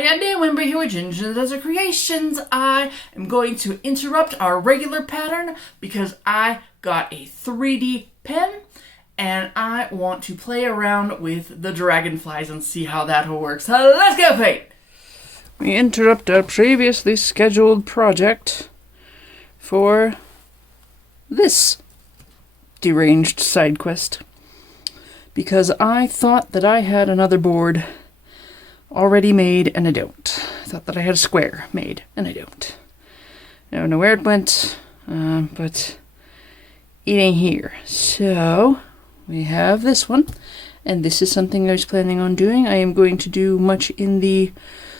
Hi, I'm Dan Wimber here with Ginger Desert Creations. I am going to interrupt our regular pattern because I got a 3D pen and I want to play around with the dragonflies and see how that works. Let's go, Pete! We interrupt our previously scheduled project for this deranged side quest because I thought that I had another board already made and I don't. I thought that I had a square made and I don't. I don't know where it went, but it ain't here. So we have this one, and this is something I was planning on doing. I am going to do much in the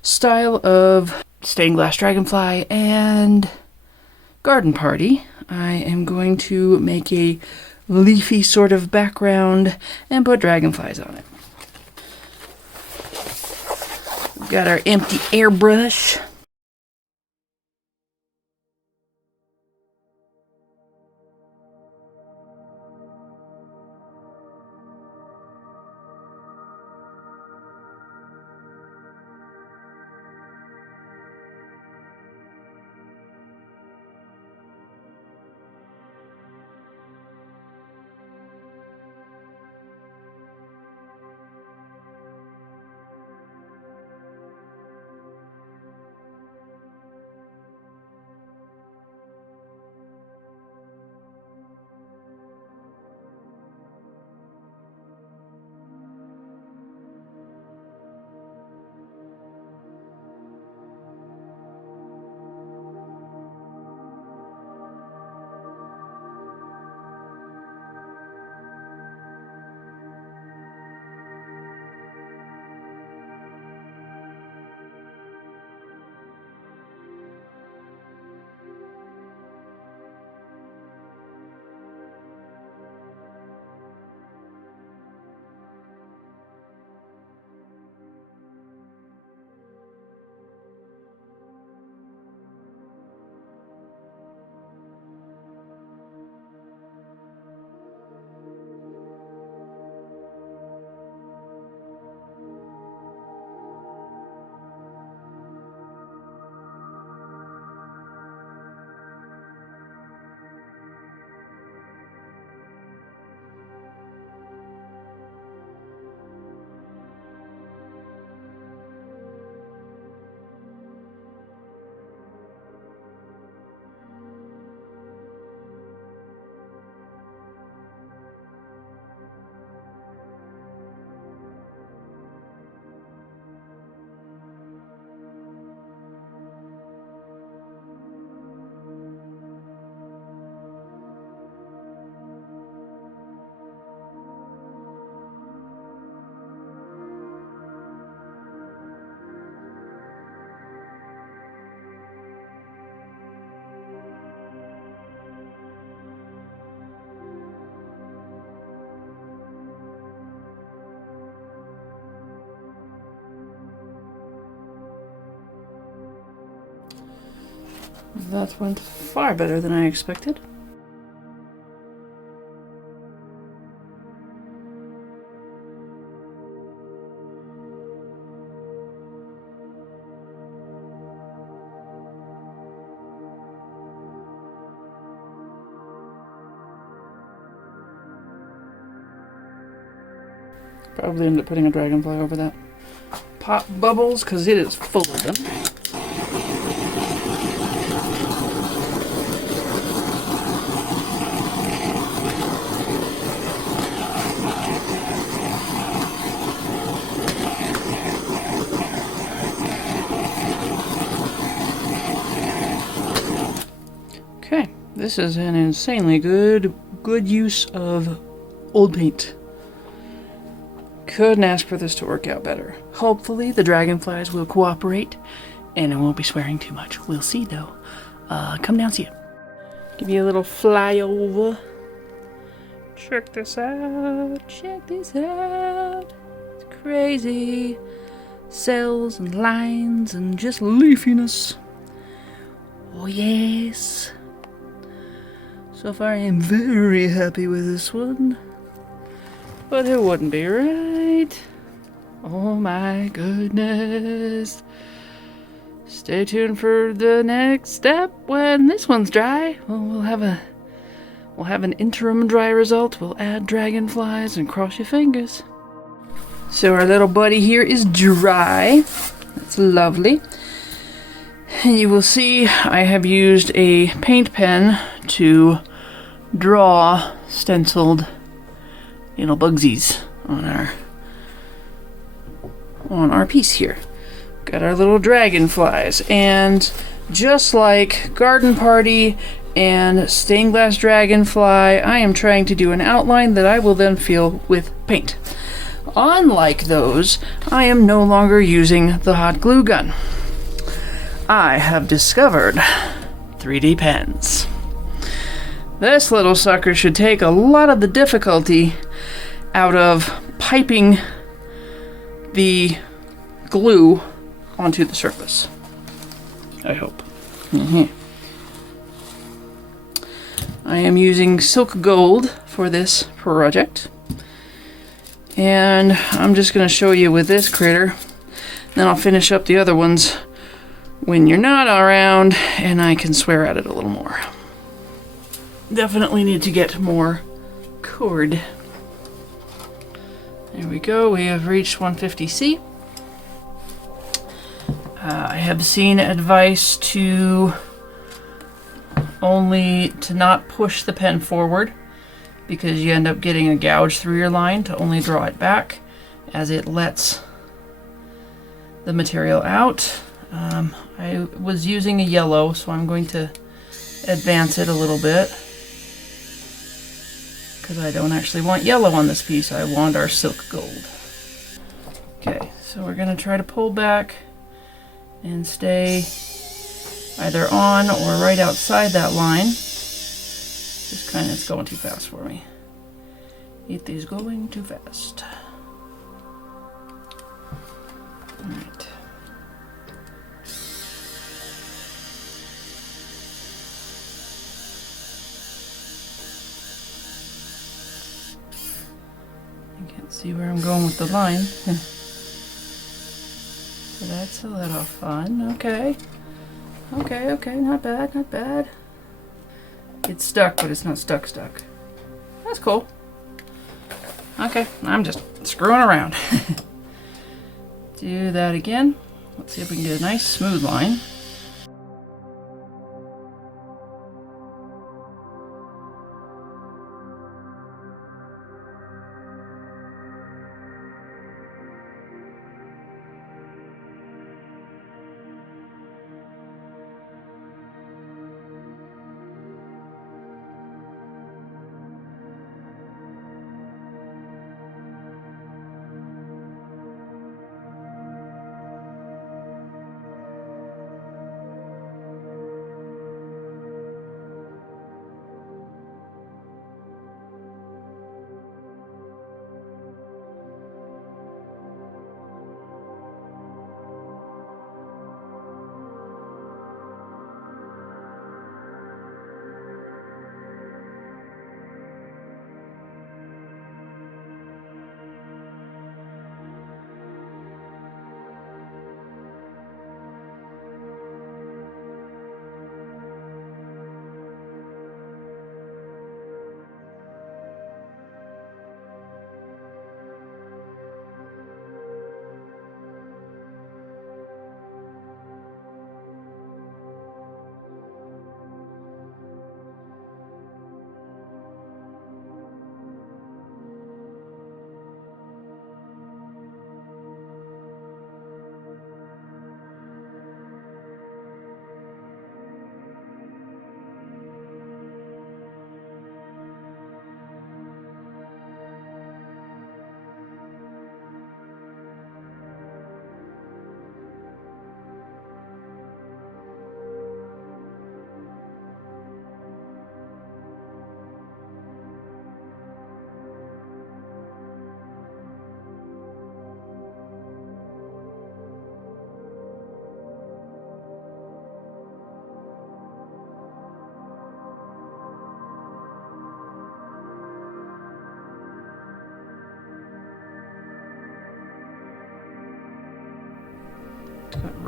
style of stained glass dragonfly and garden party. I am going to make a leafy sort of background and put dragonflies on it. We've got our empty airbrush. That went far better than I expected. Probably end up putting a dragonfly over that. Pop bubbles, because it is full of them. Okay, this is an insanely good use of old paint. Couldn't ask for this to work out better. Hopefully the dragonflies will cooperate and I won't be swearing too much. We'll see though. Come down, see it. Give you a little flyover. Check this out. Check this out. It's crazy. Cells and lines and just leafiness. Oh yes. So far I am very happy with this one. But it wouldn't be right Oh my goodness. Stay tuned for the next step when this one's dry. We'll have an interim dry result. We'll add dragonflies and cross your fingers. So our little buddy here is dry. That's lovely. And you will see I have used a paint pen to draw stenciled little bugsies on our piece here. Got our little dragonflies, and just like Garden Party and Stained Glass Dragonfly, I am trying to do an outline that I will then fill with paint. Unlike those, I am no longer using the hot glue gun. I have discovered 3D pens. This little sucker should take a lot of the difficulty out of piping the glue onto the surface. I hope. I am using silk gold for this project. And I'm just going to show you with this critter. Then I'll finish up the other ones when you're not around and I can swear at it a little more. Definitely need to get more cord. There we go. We have reached 150C. I have seen advice to not push the pen forward because you end up getting a gouge through your line, to only draw it back as it lets the material out. I was using a yellow, so I'm going to advance it a little bit because I don't actually want yellow on this piece. I want our silk gold. Okay, so we're going to try to pull back and stay either on or right outside that line. It's going too fast for me. It is going too fast. Alright. I can't see where I'm going with the line. So that's a little fun. Okay. Okay, not bad, not bad. It's stuck, but it's not stuck. That's cool. Okay, I'm just screwing around. Do that again. Let's see if we can get a nice smooth line.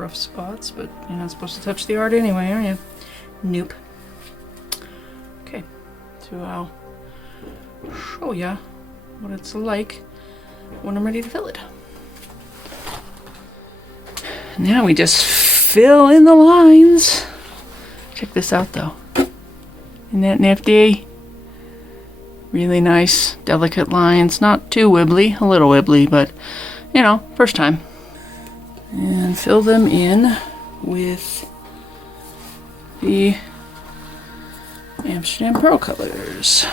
rough spots, but you're not supposed to touch the art anyway, are you? Nope. Okay, so I'll show ya what it's like when I'm ready to fill it. Now we just fill in the lines. Check this out though. Isn't that nifty? Really nice, delicate lines. Not too wibbly, a little wibbly, but you know, first time. And fill them in with the Amsterdam Pearl colors.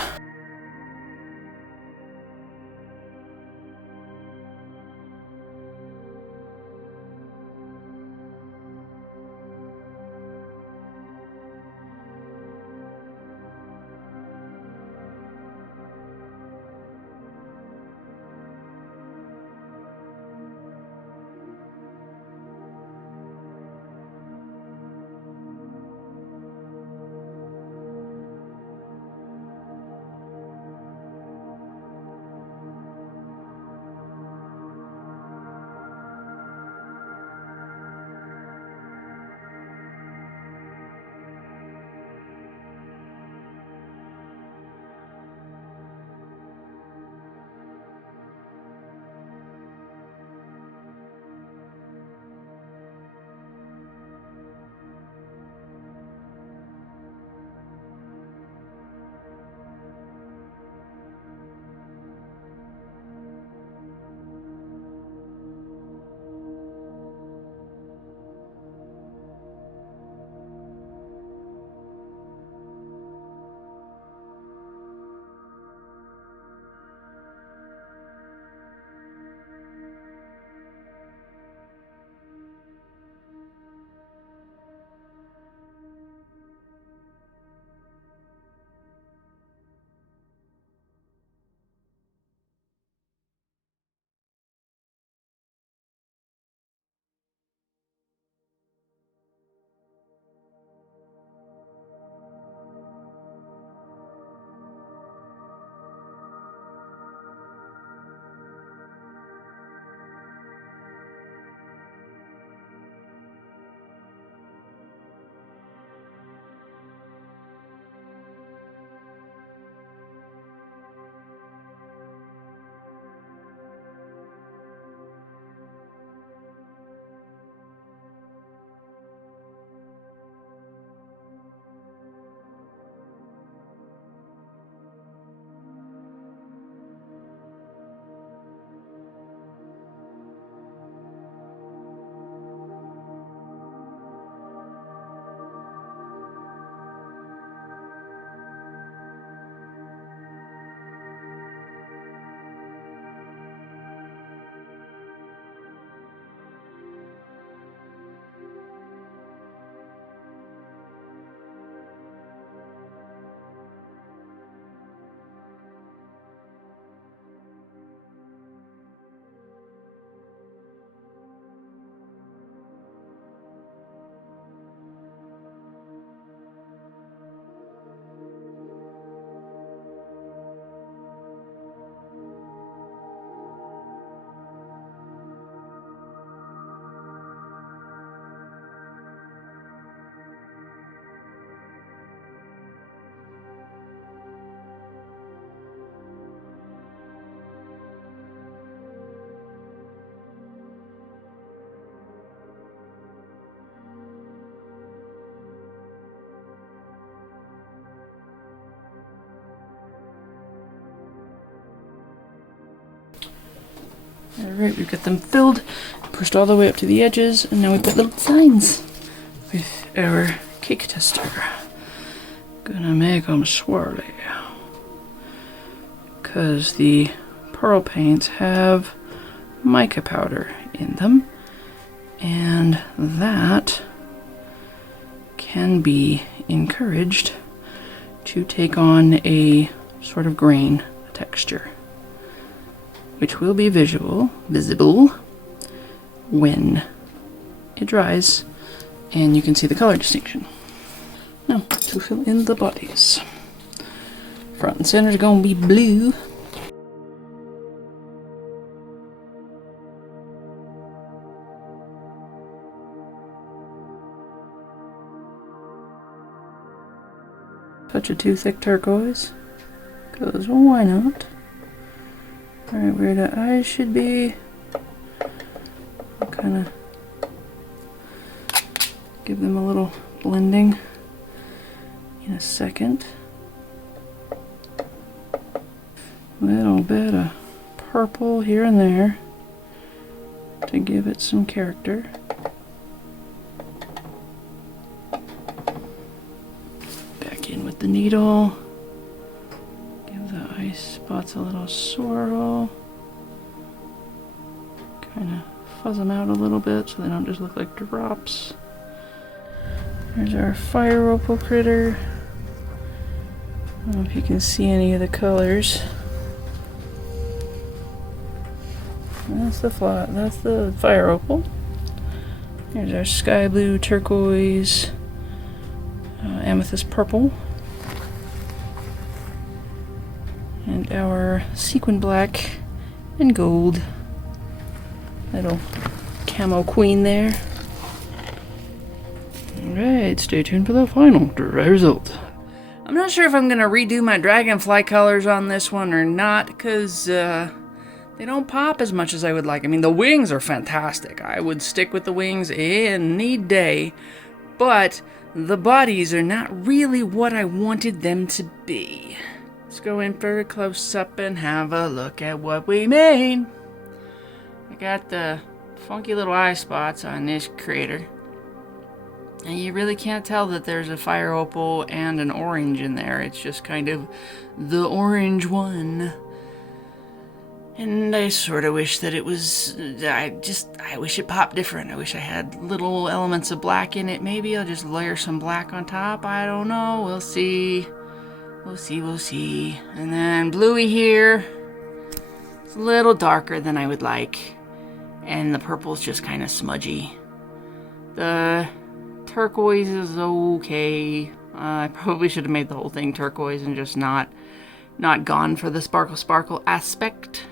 Alright, we've got them filled, pushed all the way up to the edges, and now we put little signs with our cake tester. Gonna make them swirly. Because the pearl paints have mica powder in them, and that can be encouraged to take on a sort of grain texture, which will be visible when it dries and you can see the color distinction. Now, to fill in the bodies. Front and center is going to be blue. Touch of too thick turquoise. Because, well, why not? Alright, where the eyes should be. I'll kind of give them a little blending in a second. A little bit of purple here and there to give it some character. Back in with the needle. Give the eye spots a little swirl. Kind of fuzz them out a little bit so they don't just look like drops. There's our fire opal critter. I don't know if you can see any of the colors. That's the fire opal. Here's our sky blue, turquoise, amethyst purple. And our sequin black and gold. Little camo queen there. Alright, stay tuned for the final result. I'm not sure if I'm going to redo my dragonfly colors on this one or not, because they don't pop as much as I would like. I mean, the wings are fantastic. I would stick with the wings any day, but the bodies are not really what I wanted them to be. Let's go in for a close-up and have a look at what we made. I got the funky little eye spots on this crater. And you really can't tell that there's a fire opal and an orange in there. It's just kind of the orange one. And I sort of wish that it was, I wish it popped different. I wish I had little elements of black in it. Maybe I'll just layer some black on top. I don't know. We'll see. We'll see. And then bluey here. It's a little darker than I would like. And the purple's just kind of smudgy. The turquoise is okay. I probably should have made the whole thing turquoise and just not gone for the sparkle aspect.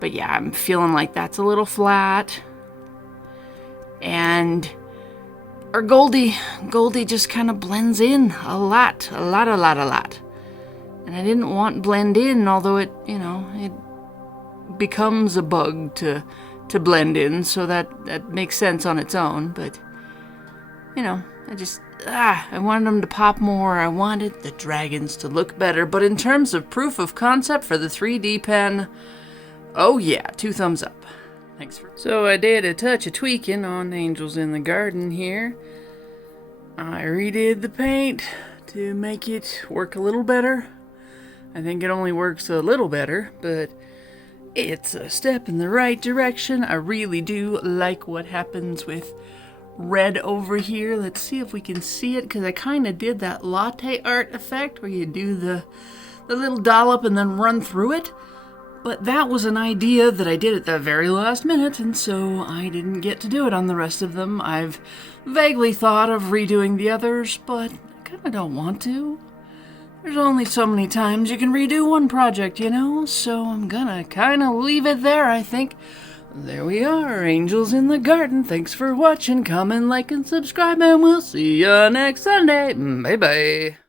But yeah, I'm feeling like that's a little flat. And our Goldie just kind of blends in a lot. And I didn't want blend in, although it becomes a bug to blend in, so that makes sense on its own, but I wanted them to pop more. I wanted the dragons to look better. But in terms of proof of concept for the 3D pen, oh yeah, 2 thumbs up. Thanks. So I did a touch of tweaking on Angels in the Garden here. I redid the paint to make it work a little better. I think it only works a little better, but it's a step in the right direction. I really do like what happens with red over here. Let's see if we can see it, because I kind of did that latte art effect where you do the little dollop and then run through it. But that was an idea that I did at the very last minute, and so I didn't get to do it on the rest of them. I've vaguely thought of redoing the others, but I kind of don't want to. There's only so many times you can redo one project, so I'm gonna kind of leave it there, I think. There we are, Angels in the Garden. Thanks for watching. Comment, like, and subscribe, and we'll see ya next Sunday. Bye-bye.